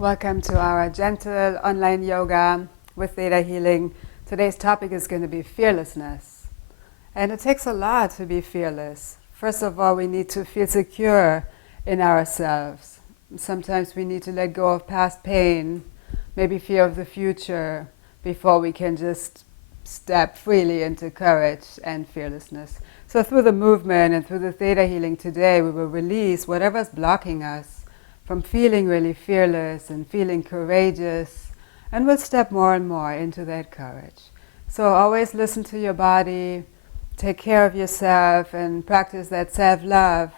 Welcome to our gentle online yoga with Theta Healing. Today's topic is going to be fearlessness. And it takes a lot to be fearless. First of all, we need to feel secure in ourselves. Sometimes we need to let go of past pain, maybe fear of the future, before we can just step freely into courage and fearlessness. So through the movement and through the Theta Healing today, we will release whatever's blocking us from feeling really fearless and feeling courageous, and we'll step more and more into that courage. So always listen to your body, take care of yourself, and practice that self-love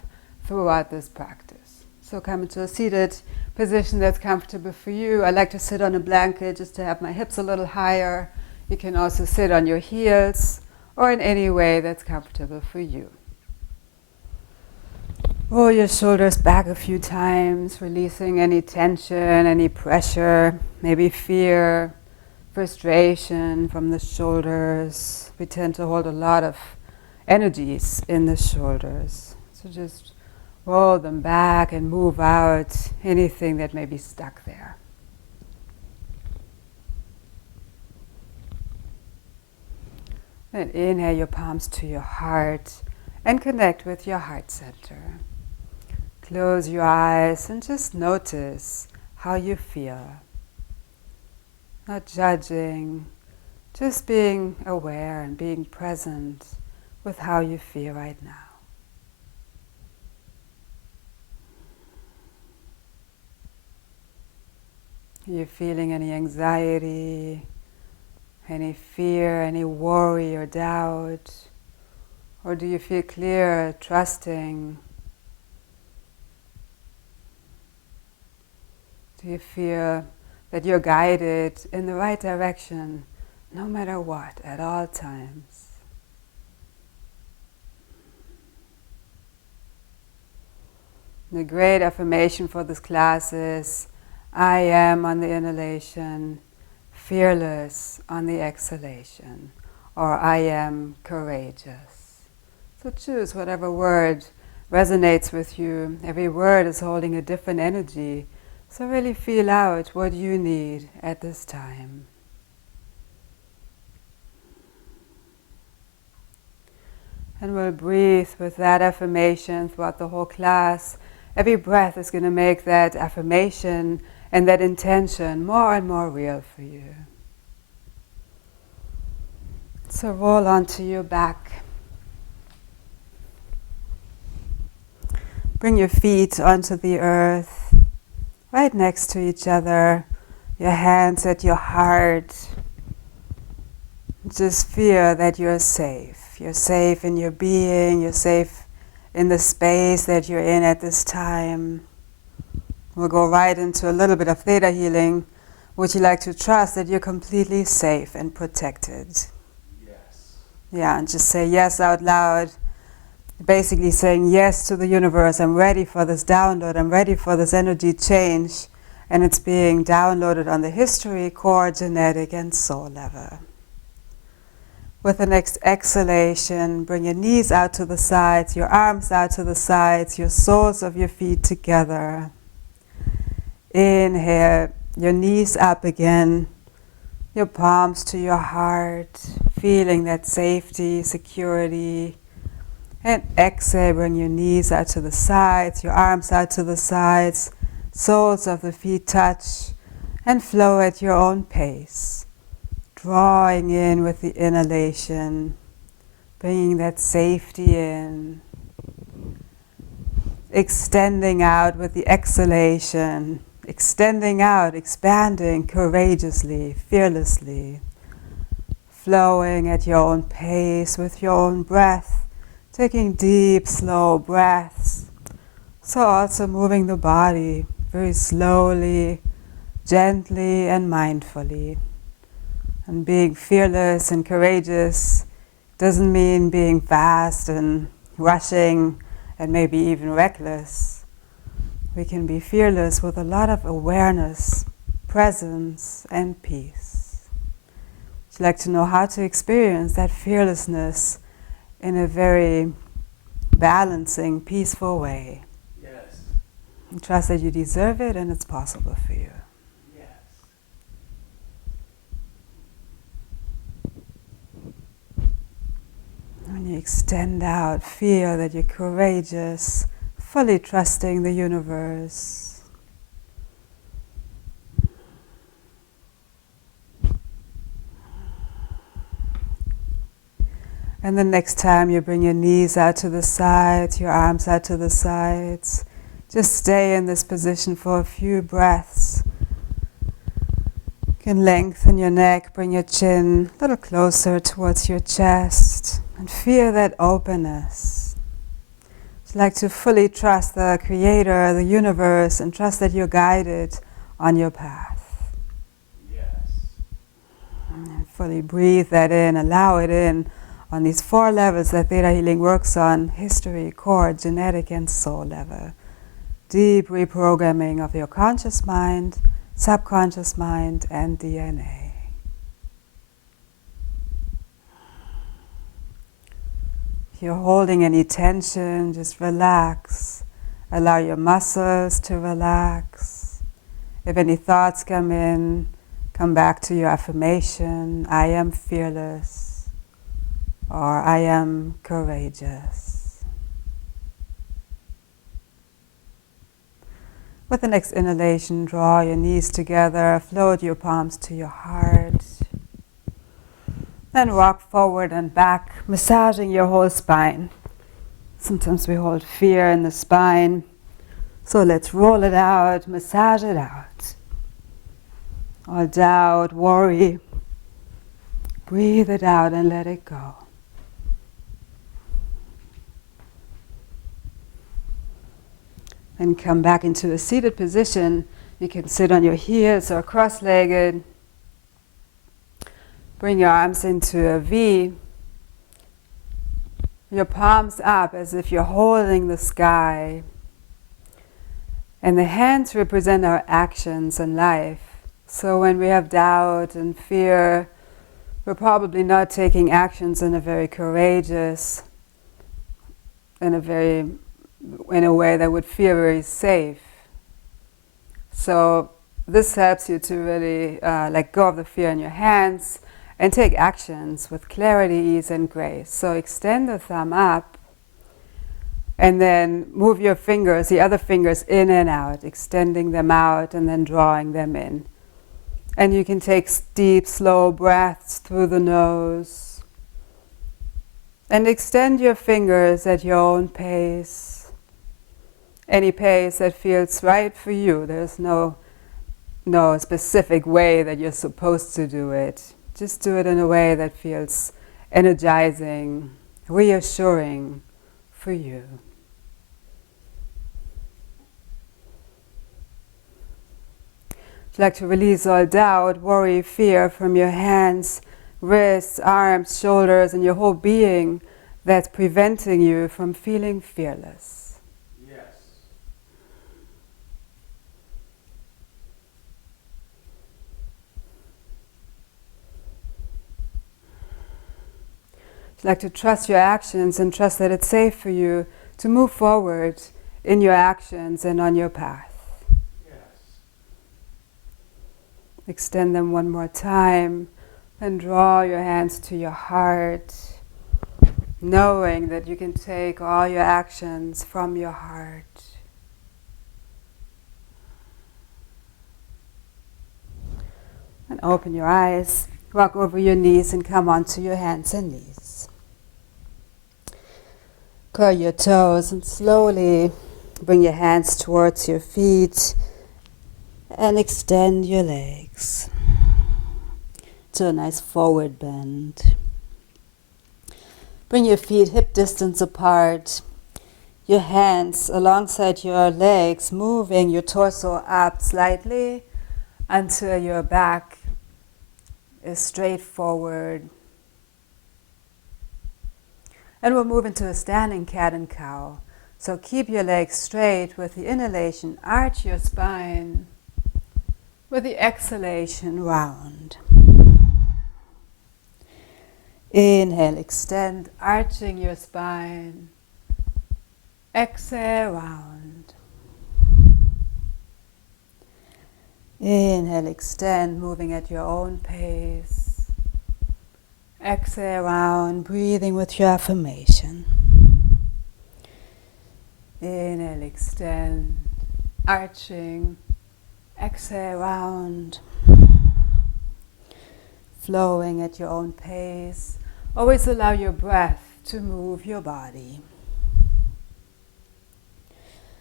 throughout this practice. So come into a seated position that's comfortable for you. I like to sit on a blanket just to have my hips a little higher. You can also sit on your heels or in any way that's comfortable for you. Roll your shoulders back a few times, releasing any tension, any pressure, maybe fear, frustration from the shoulders. We tend to hold a lot of energies in the shoulders. So just roll them back and move out anything that may be stuck there. Then inhale your palms to your heart and connect with your heart center. Close your eyes and just notice how you feel. Not judging, just being aware and being present with how you feel right now. Are you feeling any anxiety, any fear, any worry or doubt? Or do you feel clear, trusting? Do you feel that you're guided in the right direction, no matter what, at all times? The great affirmation for this class is, I am on the inhalation, fearless on the exhalation, or I am courageous. So choose whatever word resonates with you. Every word is holding a different energy. So really feel out what you need at this time. And we'll breathe with that affirmation throughout the whole class. Every breath is going to make that affirmation and that intention more and more real for you. So roll onto your back. Bring your feet onto the earth, right next to each other, your hands at your heart. Just feel that you're safe. You're safe in your being, you're safe in the space that you're in at this time. We'll go right into a little bit of Theta Healing. Would you like to trust that you're completely safe and protected? Yes. Yeah, and just say yes out loud. Basically saying yes to the universe. I'm ready for this download. I'm ready for this energy change. And it's being downloaded on the history, core, genetic, and soul level. With the next exhalation, bring your knees out to the sides, your arms out to the sides, your soles of your feet together. Inhale, your knees up again, your palms to your heart, feeling that safety, security. And exhale, bring your knees out to the sides, your arms out to the sides, soles of the feet touch, and flow at your own pace. Drawing in with the inhalation, bringing that safety in. Extending out with the exhalation, extending out, expanding courageously, fearlessly. Flowing at your own pace with your own breath. Taking deep, slow breaths. So also moving the body very slowly, gently, and mindfully. And being fearless and courageous doesn't mean being fast and rushing and maybe even reckless. We can be fearless with a lot of awareness, presence, and peace. Would you like to know how to experience that fearlessness in a very balancing, peaceful way? Yes. And trust that you deserve it and it's possible for you. extend out. Feel that you're courageous, fully trusting the universe. And the next time you bring your knees out to the sides, your arms out to the sides, just stay in this position for a few breaths. You can lengthen your neck, bring your chin a little closer towards your chest, and feel that openness. It's like to fully trust the Creator, the universe, and trust that you're guided on your path. Yes. And fully breathe that in, allow it in on these 4 levels that Theta Healing works on: history, core, genetic, and soul level. Deep reprogramming of your conscious mind, subconscious mind, and DNA. If you're holding any tension, just relax. Allow your muscles to relax. If any thoughts come in, come back to your affirmation: I am fearless, or I am courageous. With the next inhalation, draw your knees together, float your palms to your heart. Then rock forward and back, massaging your whole spine. Sometimes we hold fear in the spine, so let's roll it out, massage it out. All doubt, worry, breathe it out and let it go. And come back into a seated position. You can sit on your heels or cross-legged. Bring your arms into a V. Your palms up as if you're holding the sky. And the hands represent our actions in life. So when we have doubt and fear, we're probably not taking actions in a very courageous, in a way that would feel very safe. So this helps you to really let go of the fear in your hands and take actions with clarity, ease, and grace. So extend the thumb up and then move your fingers, the other fingers, in and out, extending them out and then drawing them in. And you can take deep, slow breaths through the nose and extend your fingers at your own pace. Any pace that feels right for you. There's no specific way that you're supposed to do it. Just do it in a way that feels energizing, reassuring for you. Would you like to release all doubt, worry, fear from your hands, wrists, arms, shoulders, and your whole being that's preventing you from feeling fearless? Like to trust your actions and trust that it's safe for you to move forward in your actions and on your path. Yes. Extend them one more time and draw your hands to your heart, knowing that you can take all your actions from your heart. And open your eyes, walk over your knees and come onto your hands and knees. Curl your toes and slowly bring your hands towards your feet and extend your legs to a nice forward bend. Bring your feet hip distance apart, your hands alongside your legs, moving your torso up slightly until your back is straight forward. And we'll move into a standing cat and cow. So keep your legs straight with the inhalation, arch your spine. With the exhalation, round. Inhale, extend, arching your spine. Exhale, round. Inhale, extend, moving at your own pace. Exhale round, breathing with your affirmation. Inhale, extend, arching. Exhale round, flowing at your own pace. Always allow your breath to move your body.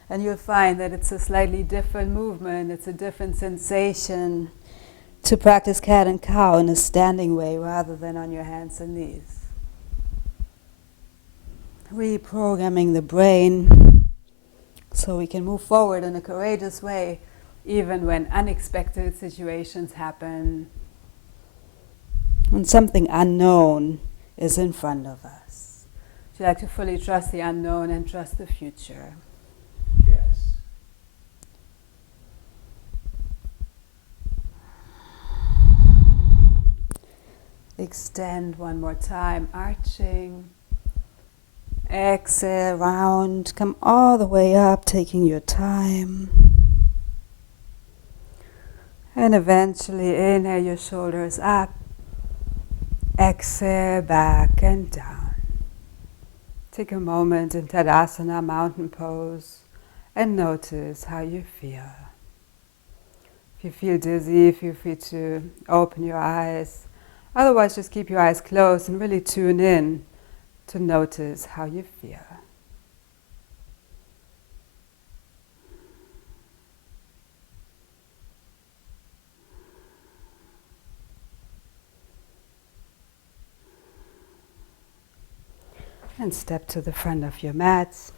And you'll find that it's a slightly different movement, it's a different sensation to practice cat and cow in a standing way rather than on your hands and knees. Reprogramming the brain so we can move forward in a courageous way even when unexpected situations happen and something unknown is in front of us. Would you like to fully trust the unknown and trust the future? Yes. Extend one more time, arching. Exhale, round. Come all the way up, taking your time. And eventually inhale your shoulders up. Exhale, back and down. Take a moment in Tadasana, mountain pose, and notice how you feel. If you feel dizzy, feel free to open your eyes. Otherwise, just keep your eyes closed and really tune in to notice how you feel. And step to the front of your mat.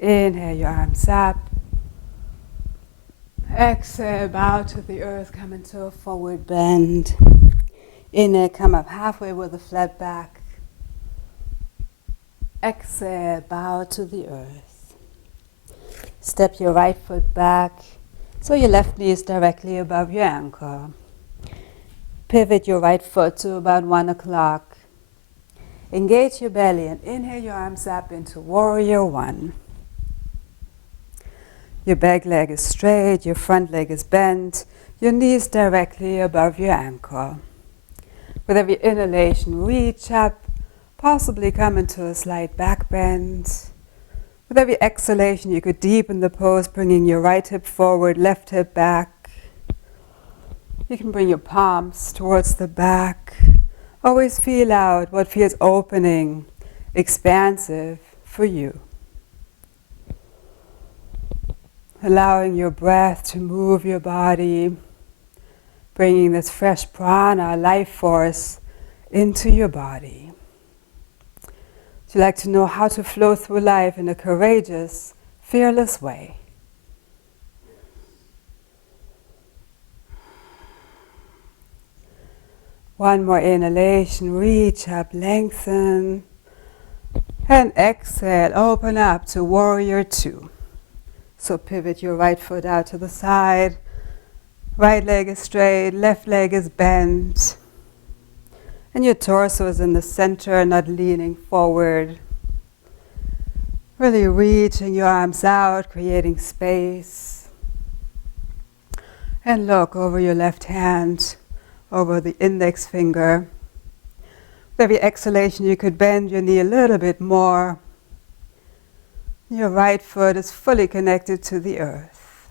Inhale your arms up. Exhale, bow to the earth, come into a forward bend. Inhale, come up halfway with a flat back. Exhale, bow to the earth. Step your right foot back so your left knee is directly above your ankle. Pivot your right foot to about 1 o'clock. Engage your belly and inhale your arms up into Warrior One. Your back leg is straight, your front leg is bent, your knee is directly above your ankle. With every inhalation, reach up, possibly come into a slight back bend. With every exhalation, you could deepen the pose, bringing your right hip forward, left hip back. You can bring your palms towards the back. Always feel out what feels opening, expansive for you. Allowing your breath to move your body, bringing this fresh prana, life force, into your body. Would you like to know how to flow through life in a courageous, fearless way? One more inhalation, reach up, lengthen, and exhale, open up to Warrior Two. So pivot your right foot out to the side, right leg is straight, left leg is bent, and your torso is in the center, not leaning forward. Really reaching your arms out, creating space. And look over your left hand, over the index finger. With every exhalation, you could bend your knee a little bit more. Your right foot is fully connected to the earth.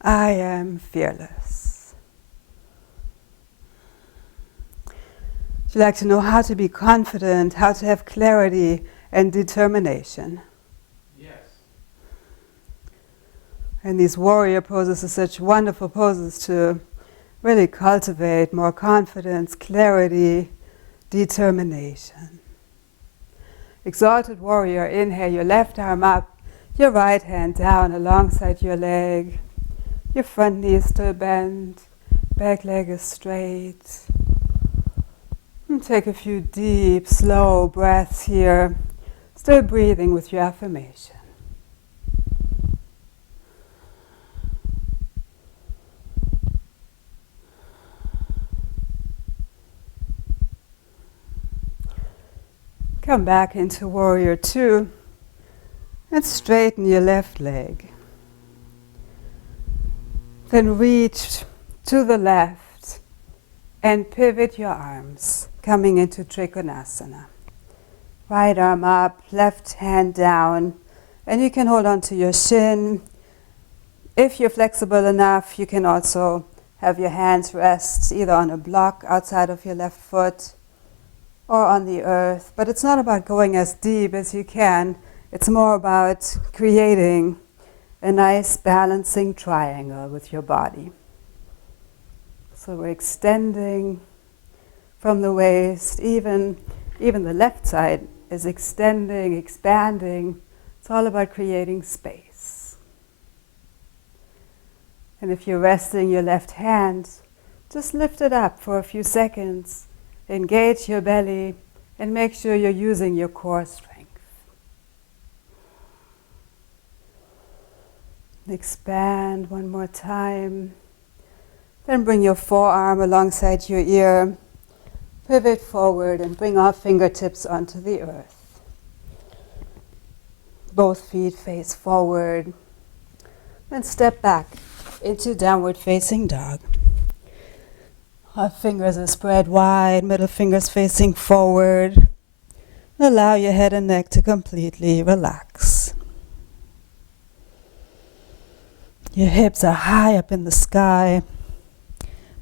I am fearless. Would you like to know how to be confident, how to have clarity and determination? Yes. And these warrior poses are such wonderful poses to really cultivate more confidence, clarity, determination. Exalted warrior, inhale your left arm up, your right hand down alongside your leg. Your front knee is still bent, back leg is straight. And take a few deep, slow breaths here, still breathing with your affirmation. Come back into Warrior Two and straighten your left leg. Then reach to the left and pivot your arms, coming into Trikonasana. Right arm up, left hand down, and you can hold on to your shin. If you're flexible enough, you can also have your hands rest either on a block outside of your left foot or on the earth. But it's not about going as deep as you can. It's more about creating a nice balancing triangle with your body. So we're extending from the waist, even the left side is extending, expanding. It's all about creating space. And if you're resting your left hand, just lift it up for a few seconds, engage your belly, and make sure you're using your core strength. Expand one more time. Then bring your forearm alongside your ear. Pivot forward and bring our fingertips onto the earth. Both feet face forward. Then step back into downward facing dog. Our fingers are spread wide, middle fingers facing forward. Allow your head and neck to completely relax. Your hips are high up in the sky.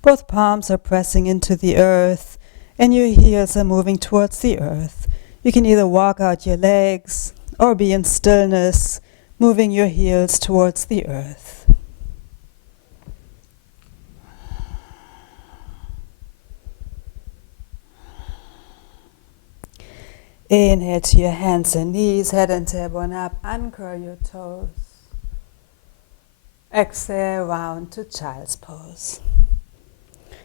Both palms are pressing into the earth, and your heels are moving towards the earth. You can either walk out your legs or be in stillness, moving your heels towards the earth. Inhale to your hands and knees, head and tailbone up, uncurl your toes. Exhale, round to child's pose.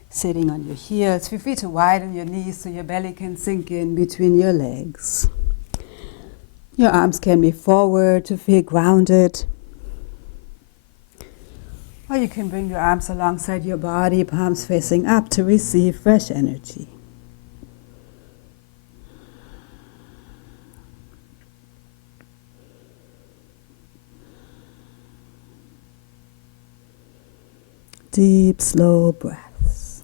Sitting on your heels, feel free to widen your knees so your belly can sink in between your legs. Your arms can be forward to feel grounded. Or you can bring your arms alongside your body, palms facing up to receive fresh energy. Deep, slow breaths.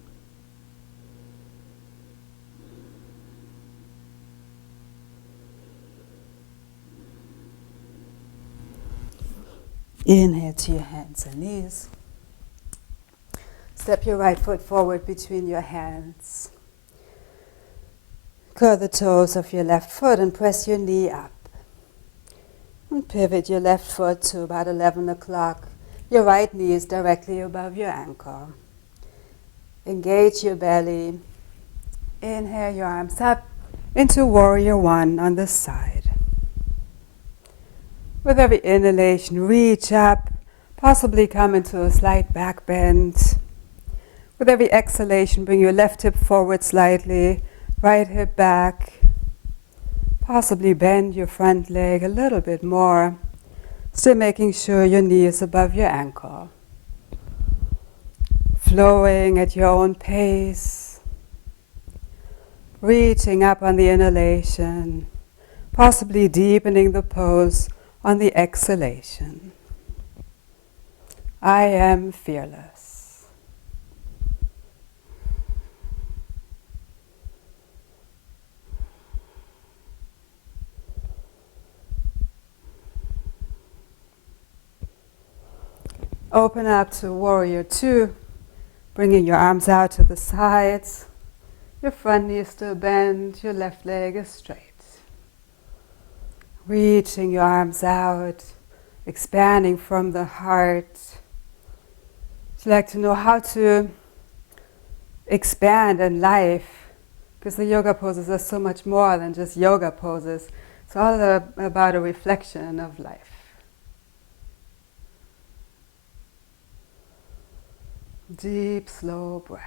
Inhale to your hands and knees. Step your right foot forward between your hands. Curl the toes of your left foot and press your knee up. And pivot your left foot to about 11 o'clock. Your right knee is directly above your ankle. Engage your belly. Inhale your arms up into Warrior One on the side. With every inhalation, reach up, possibly come into a slight back bend. With every exhalation, bring your left hip forward slightly, right hip back. Possibly bend your front leg a little bit more. Still making sure your knee is above your ankle. Flowing at your own pace. Reaching up on the inhalation. Possibly deepening the pose on the exhalation. I am fearless. Open up to Warrior Two, bringing your arms out to the sides. Your front knee is still bent, your left leg is straight. Reaching your arms out, expanding from the heart. Would you like to know how to expand in life? Because the yoga poses are so much more than just yoga poses. It's all about a reflection of life. Deep, slow breaths.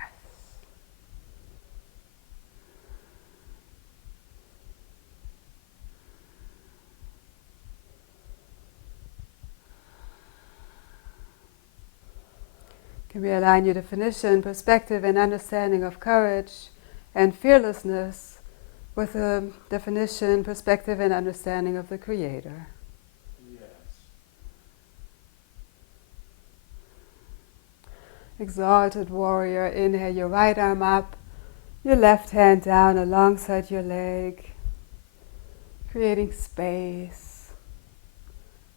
Can we align your definition, perspective, and understanding of courage and fearlessness with a definition, perspective, and understanding of the Creator? Yes. Exalted warrior. Inhale your right arm up, your left hand down alongside your leg, creating space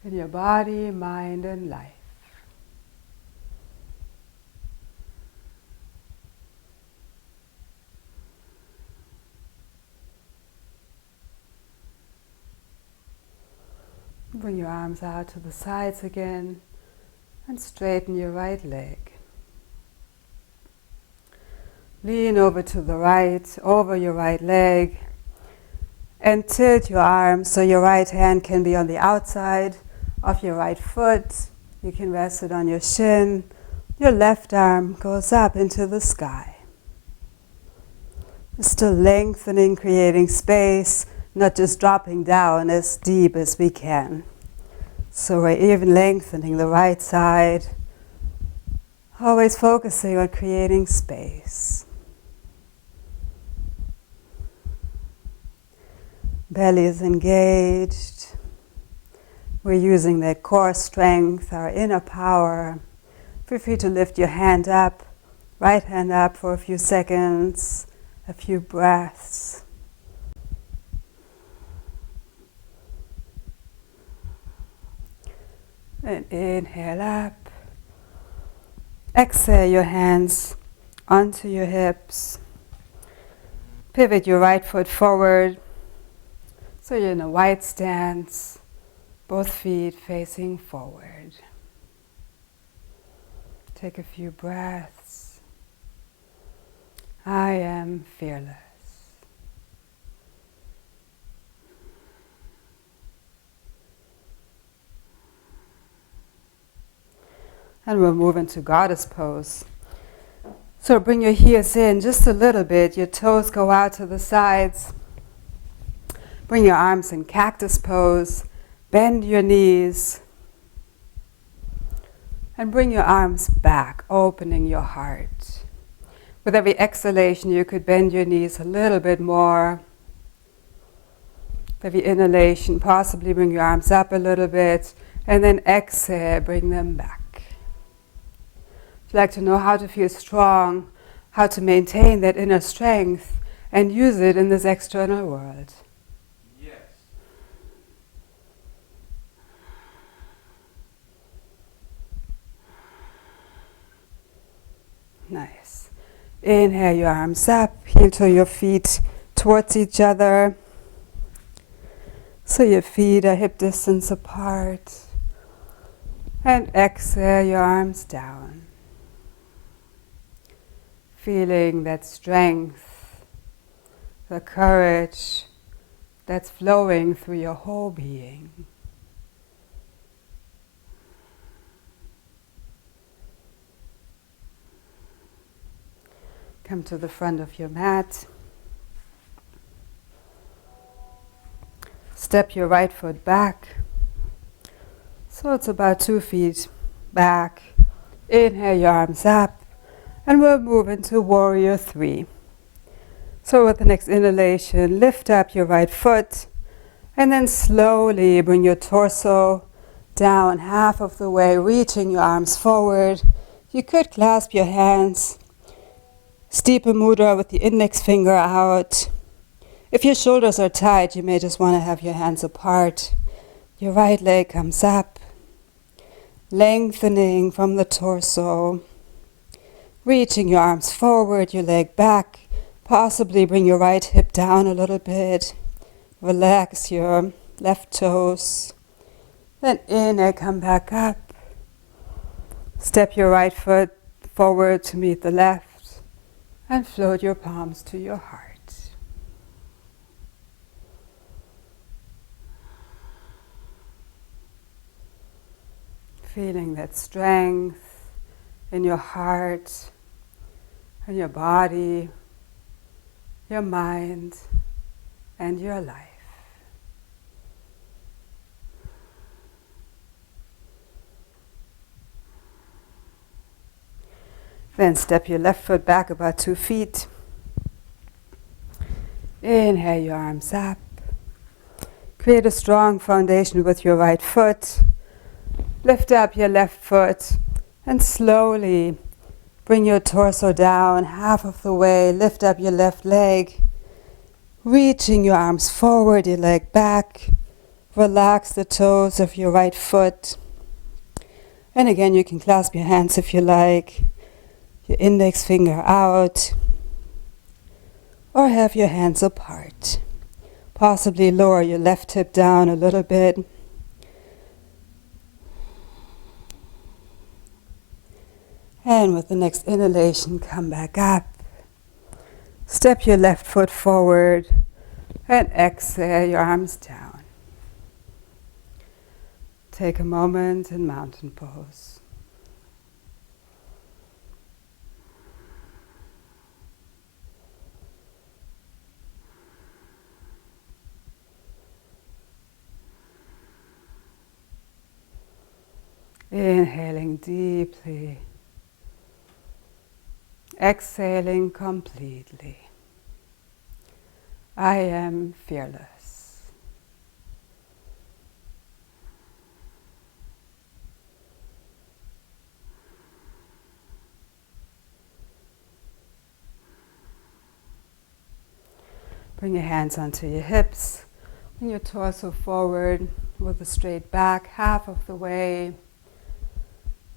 in your body, mind, and life. Bring your arms out to the sides again and straighten your right leg. Lean over to the right, over your right leg, and tilt your arms so your right hand can be on the outside of your right foot. You can rest it on your shin. Your left arm goes up into the sky. Still lengthening, creating space, not just dropping down as deep as we can. So we're even lengthening the right side, always focusing on creating space. Belly is engaged. We're using that core strength, our inner power. Feel free to lift your hand up, right hand up for a few seconds, a few breaths. And inhale up. Exhale your hands onto your hips. Pivot your right foot forward. So you're in a wide stance, both feet facing forward. Take a few breaths. I am fearless. And we'll move into goddess pose. So bring your heels in just a little bit. Your toes go out to the sides. Bring your arms in cactus pose. Bend your knees. And bring your arms back, opening your heart. With every exhalation, you could bend your knees a little bit more. With every inhalation, possibly bring your arms up a little bit. And then exhale, bring them back. If you'd like to know how to feel strong, how to maintain that inner strength, and use it in this external world. Yes. Nice. Inhale your arms up, heel to your feet towards each other. So your feet are hip distance apart. And exhale your arms down. Feeling that strength, the courage that's flowing through your whole being. Come to the front of your mat. Step your right foot back. So it's about 2 feet back. Inhale your arms up. And we'll move into warrior 3. So with the next inhalation, lift up your right foot. And then slowly bring your torso down half of the way, reaching your arms forward. You could clasp your hands. Steepa mudra with the index finger out. If your shoulders are tight, you may just want to have your hands apart. Your right leg comes up, lengthening from the torso. Reaching your arms forward, your leg back. Possibly bring your right hip down a little bit. Relax your left toes. Then inhale, come back up. Step your right foot forward to meet the left. And float your palms to your heart. Feeling that strength in your heart, and your body, your mind, and your life. Then step your left foot back about 2 feet. Inhale your arms up. Create a strong foundation with your right foot. Lift up your left foot and slowly Bring your torso down half of the way. Lift up your left leg. Reaching your arms forward, your leg back. Relax the toes of your right foot. And again, you can clasp your hands if you like. Your index finger out. Or have your hands apart. Possibly lower your left hip down a little bit. And with the next inhalation, come back up. Step your left foot forward and exhale your arms down. Take a moment in mountain pose. Inhaling deeply. Exhaling completely. I am fearless. Bring your hands onto your hips. Bring your torso forward with a straight back half of the way.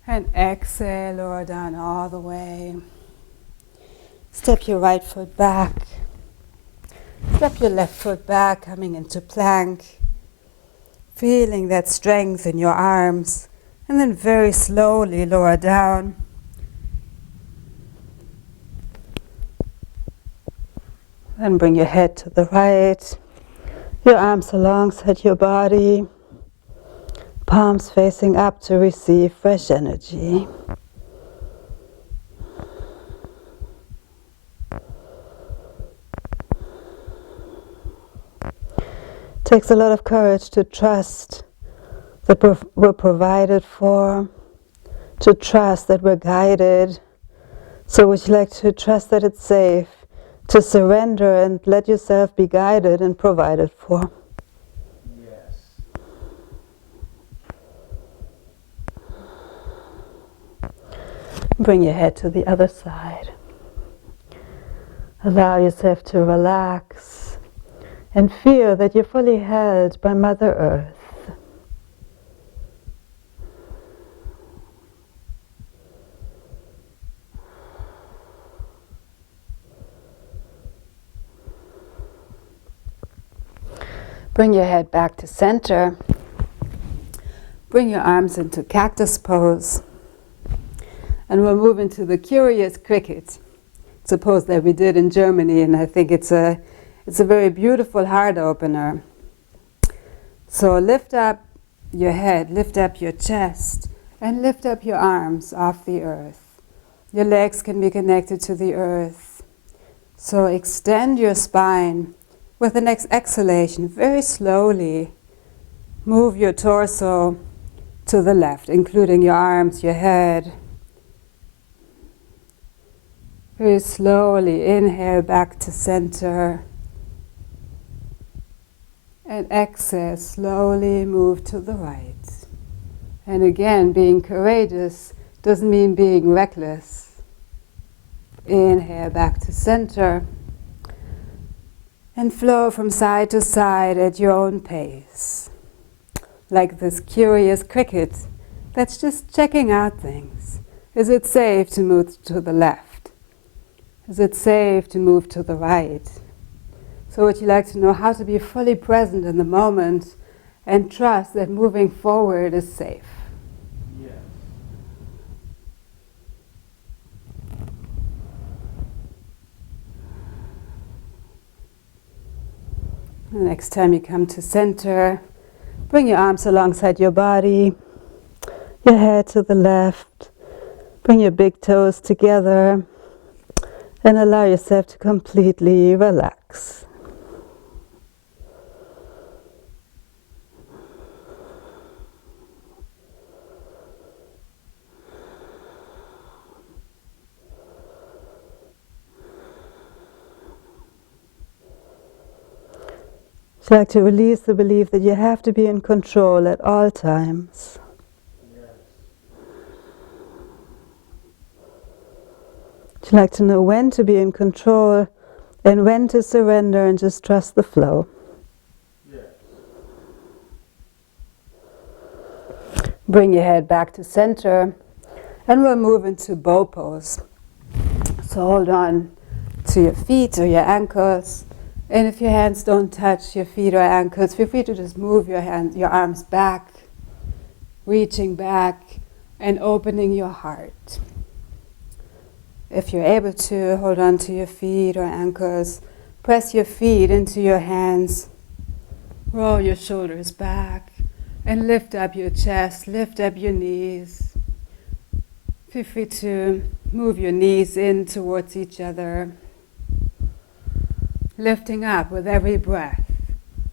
And exhale, lower down all the way. Step your right foot back. Step your left foot back, coming into plank. Feeling that strength in your arms. And then very slowly lower down. Then bring your head to the right. Your arms alongside your body. Palms facing up to receive fresh energy. Takes a lot of courage to trust that we're provided for, to trust that we're guided. So would you like to trust that it's safe, to surrender and let yourself be guided and provided for? Yes. Bring your head to the other side. Allow yourself to relax and feel that you're fully held by Mother Earth. Bring your head back to center. Bring your arms into cactus pose. And we'll move into the curious cricket. It's a pose that we did in Germany, and I think it's a very beautiful heart opener. So lift up your head, lift up your chest, and lift up your arms off the earth. Your legs can be connected to the earth. So extend your spine. With the next exhalation, very slowly move your torso to the left, including your arms, your head. Very slowly inhale back to center. And exhale, slowly move to the right. And again, being courageous doesn't mean being reckless. Inhale back to center. And flow from side to side at your own pace. Like this curious cricket that's just checking out things. Is it safe to move to the left? Is it safe to move to the right? So would you like to know how to be fully present in the moment and trust that moving forward is safe? Yes. The next time you come to center, bring your arms alongside your body, your head to the left, bring your big toes together, and allow yourself to completely relax. Would you like to release the belief that you have to be in control at all times? Yes. Would you like to know when to be in control and when to surrender and just trust the flow? Yes. Bring your head back to center and we'll move into bow pose. So hold on to your feet or your ankles. And if your hands don't touch your feet or ankles, feel free to just move your arms back, reaching back and opening your heart. If you're able to, hold on to your feet or ankles. Press your feet into your hands. Roll your shoulders back and lift up your chest, lift up your knees. Feel free to move your knees in towards each other. Lifting up with every breath.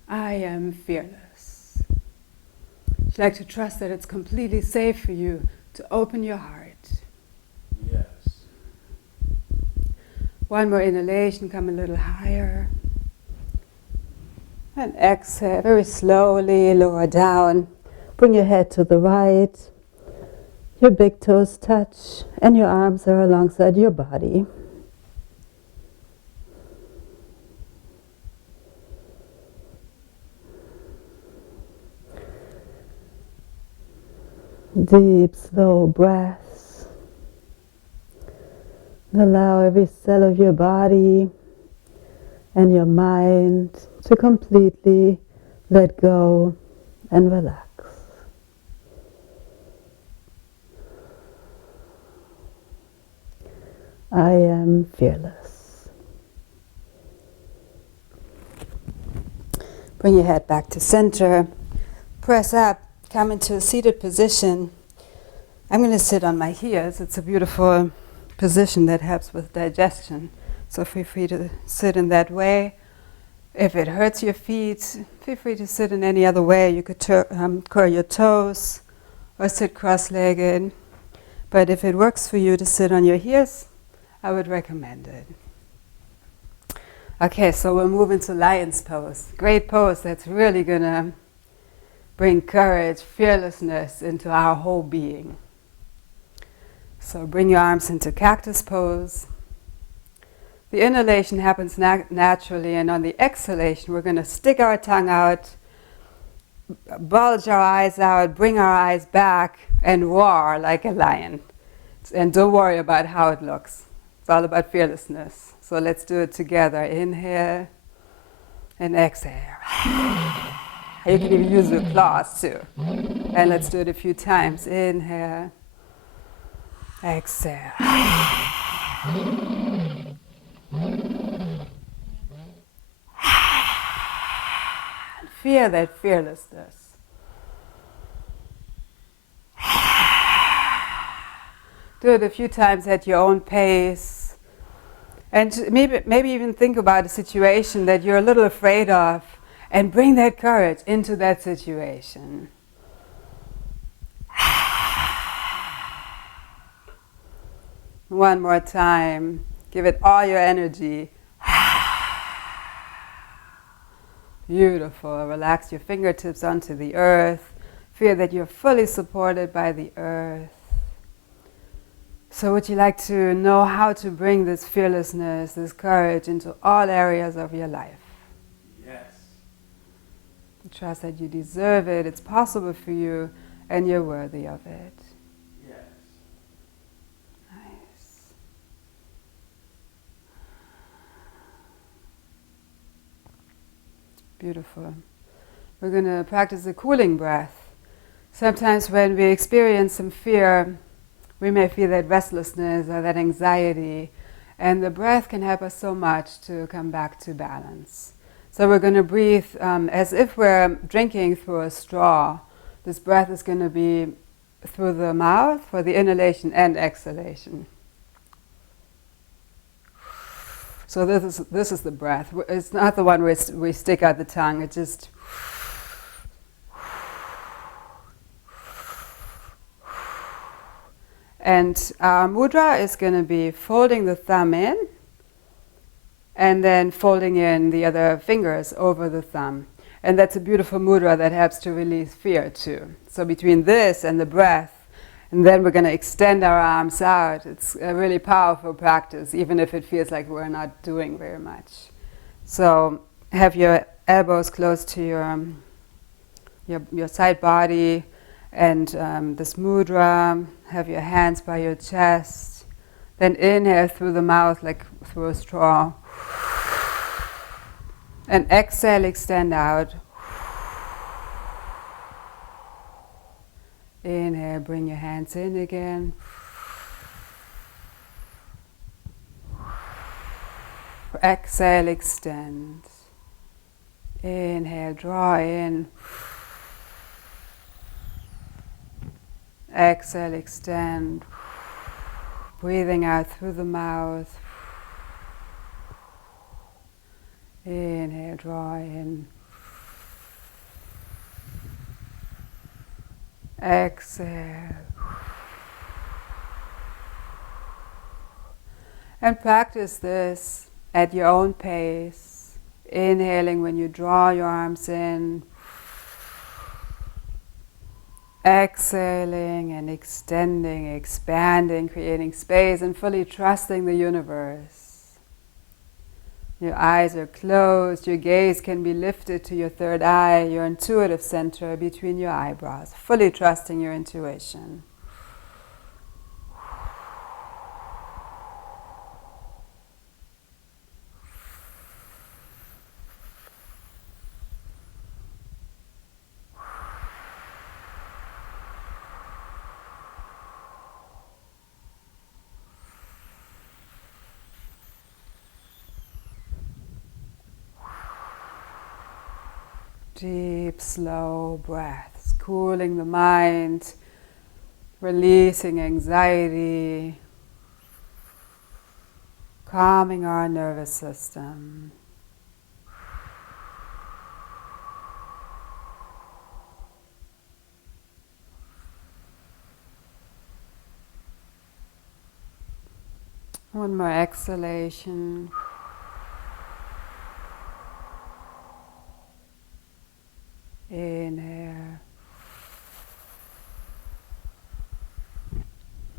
I am fearless. Would you like to trust that it's completely safe for you to open your heart? Yes. One more inhalation, come a little higher. And exhale, very slowly lower down. Bring your head to the right. Your big toes touch and your arms are alongside your body. Deep, slow breaths. Allow every cell of your body and your mind to completely let go and relax. I am fearless. Bring your head back to center. Press up, come into a seated position. I'm going to sit on my heels. It's a beautiful position that helps with digestion. So feel free to sit in that way. If it hurts your feet, feel free to sit in any other way. You could curl your toes or sit cross-legged. But if it works for you to sit on your heels, I would recommend it. Okay, so we'll move into lion's pose. Great pose that's really going to bring courage, fearlessness into our whole being. So bring your arms into cactus pose. The inhalation happens naturally, and on the exhalation, we're going to stick our tongue out, bulge our eyes out, bring our eyes back, and roar like a lion. And don't worry about how it looks. It's all about fearlessness. So let's do it together. Inhale and exhale. You can even use your claws too. And let's do it a few times. Inhale. Exhale. Feel that fearlessness. Do it a few times at your own pace. And maybe even think about a situation that you're a little afraid of and bring that courage into that situation. One more time. Give it all your energy. Beautiful. Relax your fingertips onto the earth. Feel that you're fully supported by the earth. So would you like to know how to bring this fearlessness, this courage into all areas of your life? Yes. Trust that you deserve it, it's possible for you, and you're worthy of it. Yes. Nice. Beautiful. We're going to practice a cooling breath. Sometimes when we experience some fear, we may feel that restlessness or that anxiety, and the breath can help us so much to come back to balance. So we're going to breathe as if we're drinking through a straw. This breath is going to be through the mouth for the inhalation and exhalation. So this is the breath. It's not the one where we stick out the tongue. It's just... And our mudra is going to be folding the thumb in and then folding in the other fingers over the thumb. And that's a beautiful mudra that helps to release fear too. So between this and the breath And then we're going to extend our arms out. It's a really powerful practice, even if it feels like we're not doing very much. So have your elbows close to your side body, and this mudra. Have your hands by your chest. Then inhale through the mouth like through a straw. And exhale, extend out. Inhale, bring your hands in again. Exhale, extend. Inhale, draw in. Exhale, extend. Breathing out through the mouth. Inhale, draw in. Exhale. And practice this at your own pace. Inhaling when you draw your arms in. Exhaling and extending, expanding, creating space and fully trusting the universe. Your eyes are closed, your gaze can be lifted to your third eye, your intuitive center between your eyebrows, fully trusting your intuition. Deep, slow breaths, cooling the mind, releasing anxiety, calming our nervous system. One more exhalation. Inhale.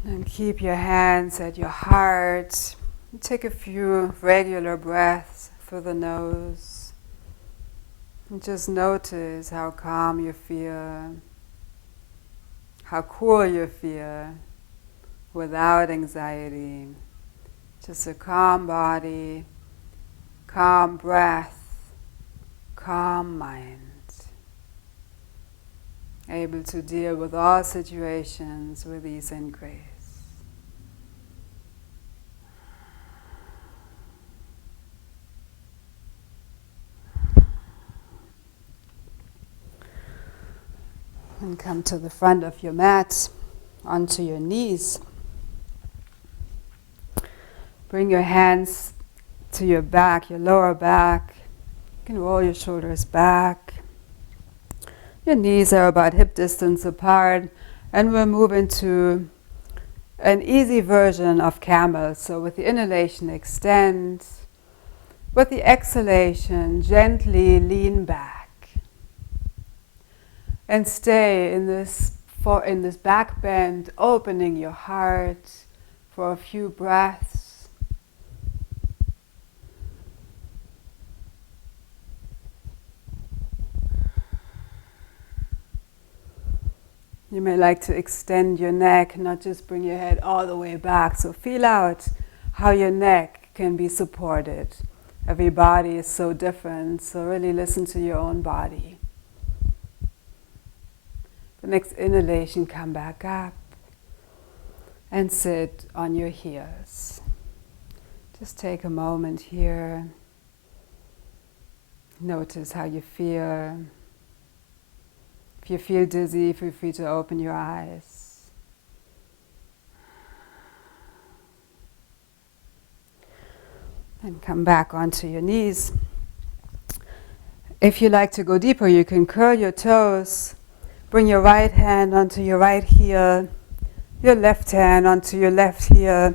And keep your hands at your heart. Take a few regular breaths through the nose. And just notice how calm you feel, how cool you feel, without anxiety. Just a calm body, calm breath, calm mind. Able to deal with all situations with ease and grace. And come to the front of your mat, onto your knees. Bring your hands to your back, your lower back. You can roll your shoulders back. Your knees are about hip distance apart, and we'll move into an easy version of camel. So with the inhalation, extend. With the exhalation, gently lean back. And stay in this back bend, opening your heart for a few breaths. You may like to extend your neck, not just bring your head all the way back. So feel out how your neck can be supported. Every body is so different, so really listen to your own body. The next inhalation, come back up and sit on your heels. Just take a moment here. Notice how you feel. If you feel dizzy, feel free to open your eyes. And come back onto your knees. If you like to go deeper, you can curl your toes. Bring your right hand onto your right heel, your left hand onto your left heel.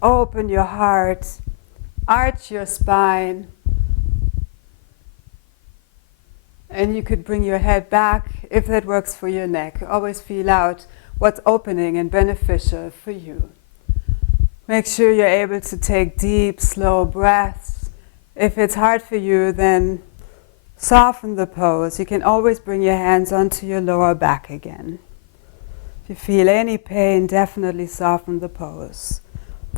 Open your heart, arch your spine. And you could bring your head back if that works for your neck. Always feel out what's opening and beneficial for you. Make sure you're able to take deep, slow breaths. If it's hard for you, then soften the pose. You can always bring your hands onto your lower back again. If you feel any pain, definitely soften the pose.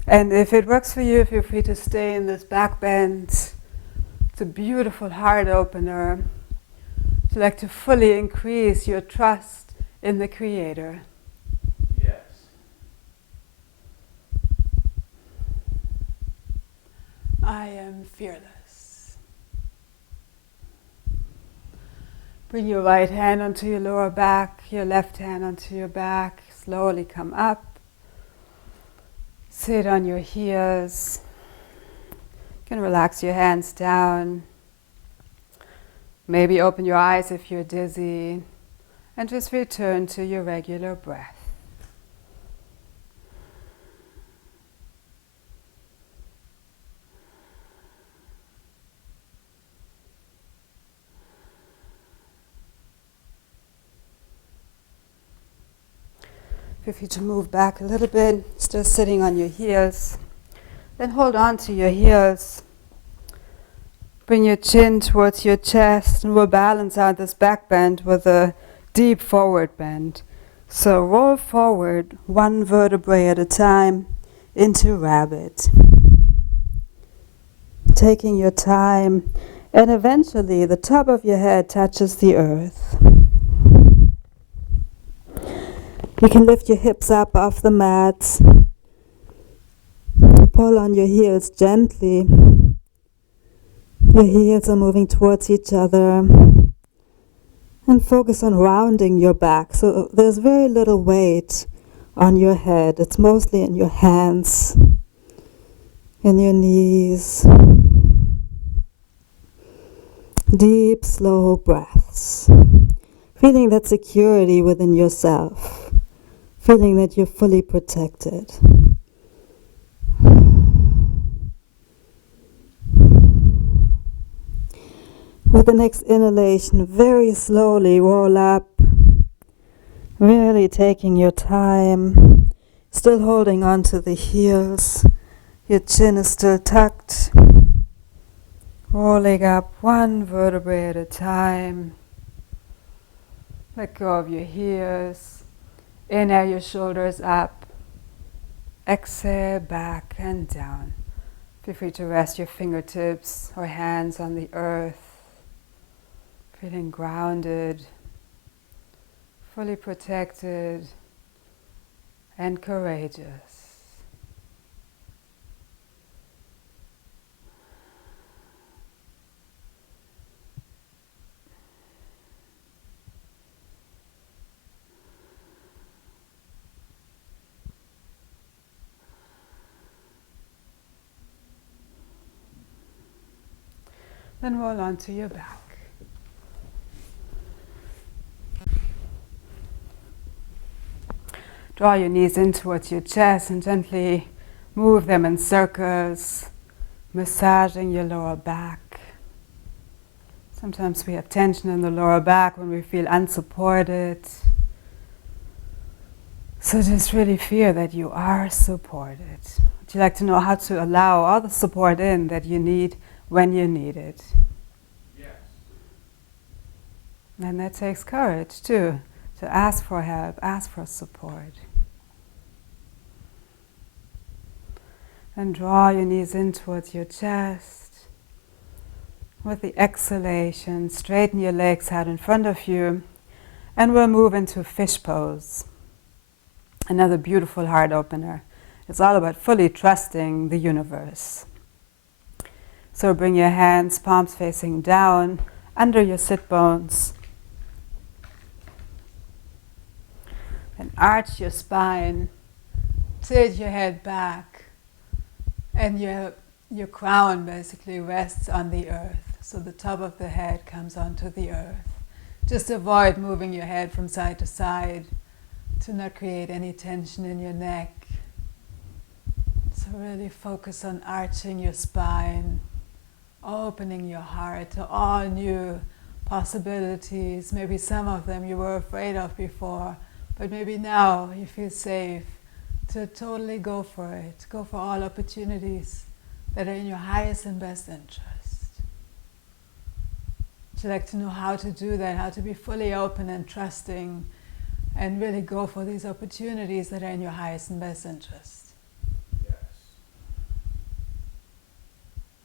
And if it works for you, feel free to stay in this back bend. It's a beautiful heart opener. Would you like to fully increase your trust in the Creator? Yes. I am fearless. Bring your right hand onto your lower back, your left hand onto your back. Slowly come up. Sit on your heels. You can relax your hands down. Maybe open your eyes if you're dizzy. And just return to your regular breath. Feel free to move back a little bit, still sitting on your heels. Then hold on to your heels. Bring your chin towards your chest, and we'll balance out this back bend with a deep forward bend. So roll forward one vertebrae at a time into rabbit. Taking your time, and eventually the top of your head touches the earth. You can lift your hips up off the mat. Pull on your heels gently. Your heels are moving towards each other. And focus on rounding your back. So there's very little weight on your head. It's mostly in your hands, in your knees. Deep, slow breaths. Feeling that security within yourself. Feeling that you're fully protected. With the next inhalation, very slowly roll up, really taking your time, still holding on to the heels, your chin is still tucked, rolling up one vertebrae at a time. Let go of your heels. Inhale your shoulders up. Exhale back and down. Feel free to rest your fingertips or hands on the earth. Feeling grounded, fully protected, and courageous. Then roll onto your back. Draw your knees in towards your chest and gently move them in circles, massaging your lower back. Sometimes we have tension in the lower back when we feel unsupported. So just really feel that you are supported. Would you like to know how to allow all the support in that you need when you need it? Yes. And that takes courage too, to ask for help, ask for support. And draw your knees in towards your chest. With the exhalation, straighten your legs out in front of you, and we'll move into fish pose. Another beautiful heart opener. It's all about fully trusting the universe. So bring your hands, palms facing down, under your sit bones. And arch your spine, tilt your head back, and your crown basically rests on the earth. So the top of the head comes onto the earth. Just avoid moving your head from side to side to not create any tension in your neck. So really focus on arching your spine, opening your heart to all new possibilities. Maybe some of them you were afraid of before, But maybe now you feel safe to totally go for it. Go for all opportunities that are in your highest and best interest. Would you like to know how to do that, how to be fully open and trusting and really go for these opportunities that are in your highest and best interest? Yes.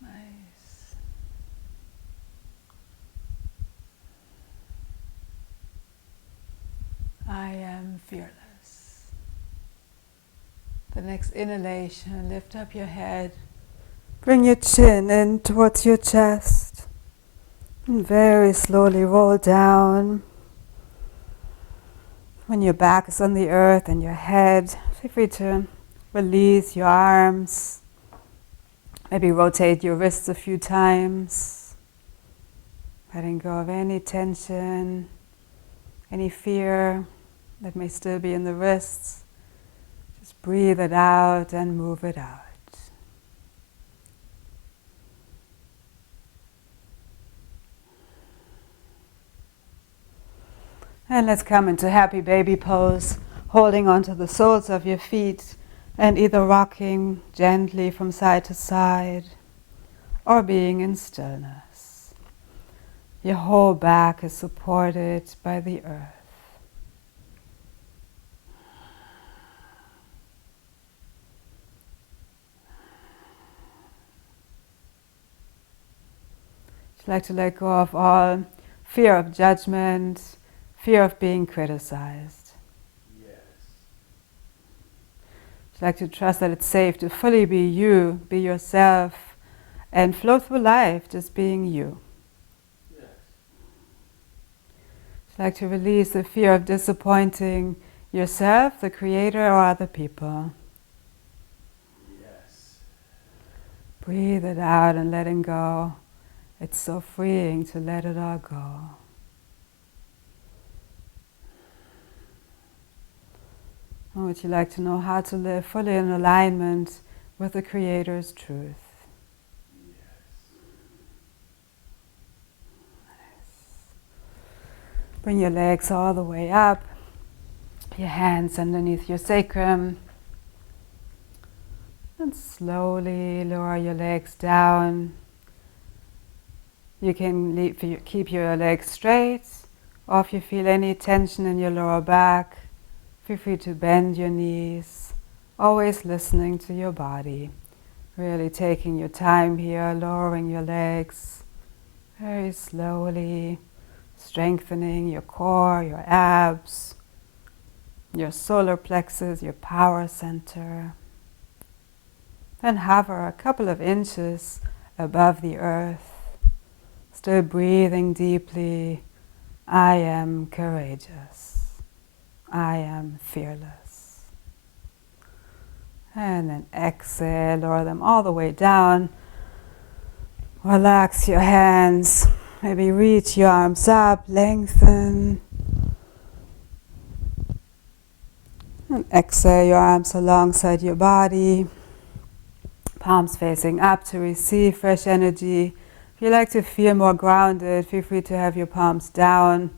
Nice. I am fearless. The next inhalation, lift up your head. Bring your chin in towards your chest. And very slowly roll down. When your back is on the earth and your head, feel free to release your arms. Maybe rotate your wrists a few times. Letting go of any tension, any fear that may still be in the wrists. Just breathe it out and move it out. And let's come into happy baby pose, holding onto the soles of your feet and either rocking gently from side to side or being in stillness. Your whole back is supported by the earth. Would you like to let go of all fear of judgment, fear of being criticized? Yes. Would you like to trust that it's safe to fully be you, be yourself, and flow through life just being you? Yes. Would you like to release the fear of disappointing yourself, the creator, or other people? Yes. Breathe it out and letting go. It's so freeing to let it all go. Or would you like to know how to live fully in alignment with the Creator's truth? Bring your legs all the way up, your hands underneath your sacrum, and slowly lower your legs down. You can keep your legs straight, or if you feel any tension in your lower back, feel free to bend your knees, always listening to your body, really taking your time here, lowering your legs very slowly, strengthening your core, your abs, your solar plexus, your power center. Then hover a couple of inches above the earth, still breathing deeply. I am courageous. I am fearless. And then exhale, lower them all the way down. Relax your hands. Maybe reach your arms up, lengthen. And exhale your arms alongside your body. Palms facing up to receive fresh energy. If you like to feel more grounded, feel free to have your palms down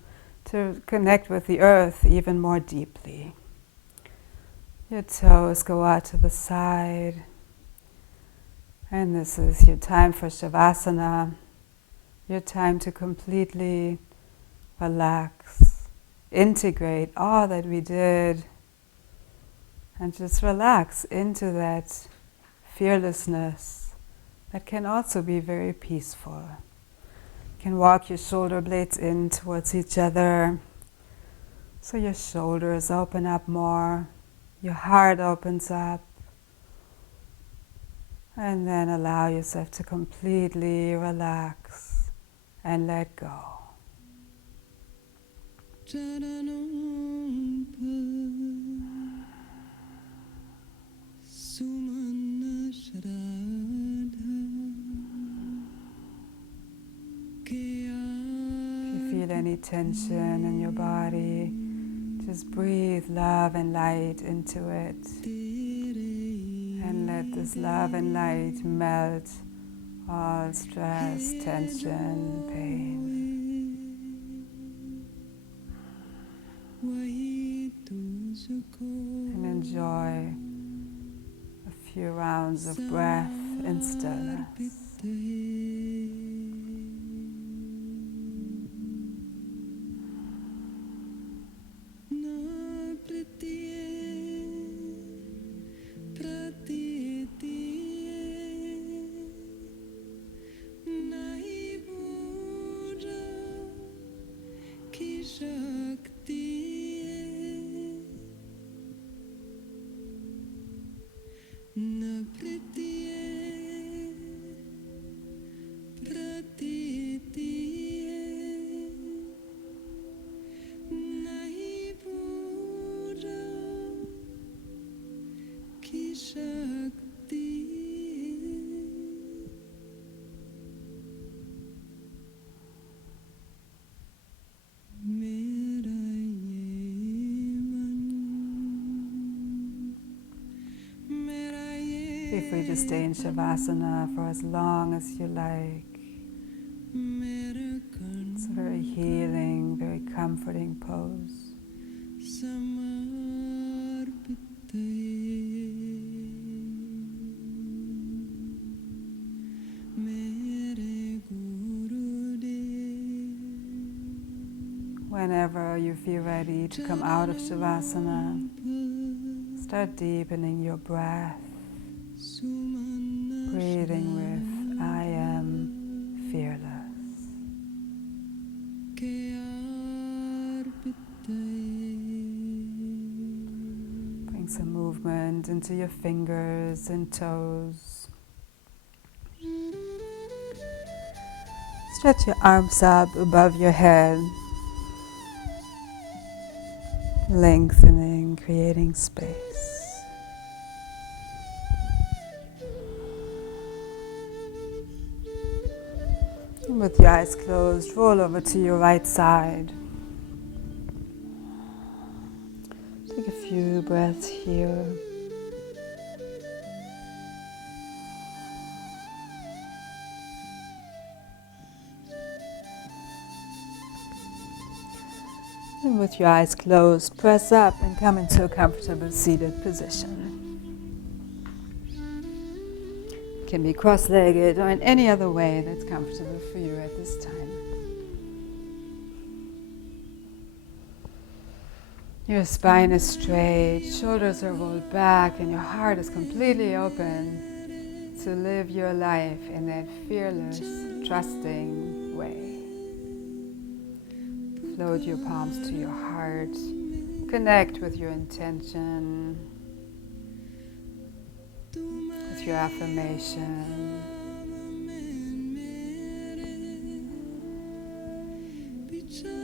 to connect with the earth even more deeply. Your toes go out to the side. And this is your time for Shavasana, your time to completely relax, integrate all that we did, and just relax into that fearlessness that can also be very peaceful. You can walk your shoulder blades in towards each other, so your shoulders open up more, your heart opens up, and then allow yourself to completely relax and let go. If you feel any tension in your body, just breathe love and light into it. And let this love and light melt all stress, tension, pain. and enjoy a few rounds of breath in stillness. Feel free to stay in Shavasana for as long as you like. It's a very healing, very comforting pose. Whenever you feel ready to come out of Shavasana, start deepening your breath, breathing with I am fearless. Bring some movement into your fingers and toes. Stretch your arms up above your head, lengthening, creating space. And with your eyes closed, roll over to your right side. Take a few breaths here. And with your eyes closed, press up and come into a comfortable seated position. It can be cross-legged or in any other way that's comfortable for you at this time. Your spine is straight, shoulders are rolled back, and your heart is completely open to live your life in that fearless, trusting way. Float your palms to your heart. Connect with your intention, with your affirmation.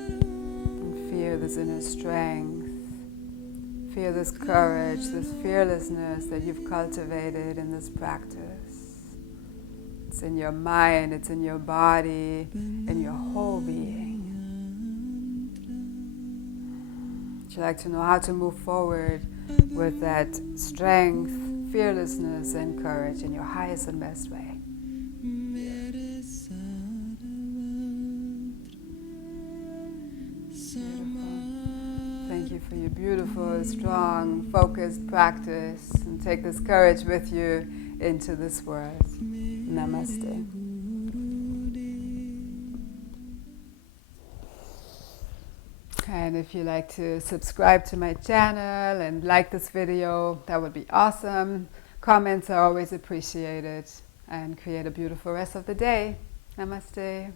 And feel this inner strength. Feel this courage, this fearlessness that you've cultivated in this practice. It's in your mind, it's in your body, in your whole being. Would you like to know how to move forward with that strength, fearlessness, and courage in your highest and best way? Beautiful. Thank you for your beautiful, strong, focused practice, and take this courage with you into this world. Namaste. And if you like to subscribe to my channel and like this video, that would be awesome. Comments are always appreciated. And create a beautiful rest of the day. Namaste.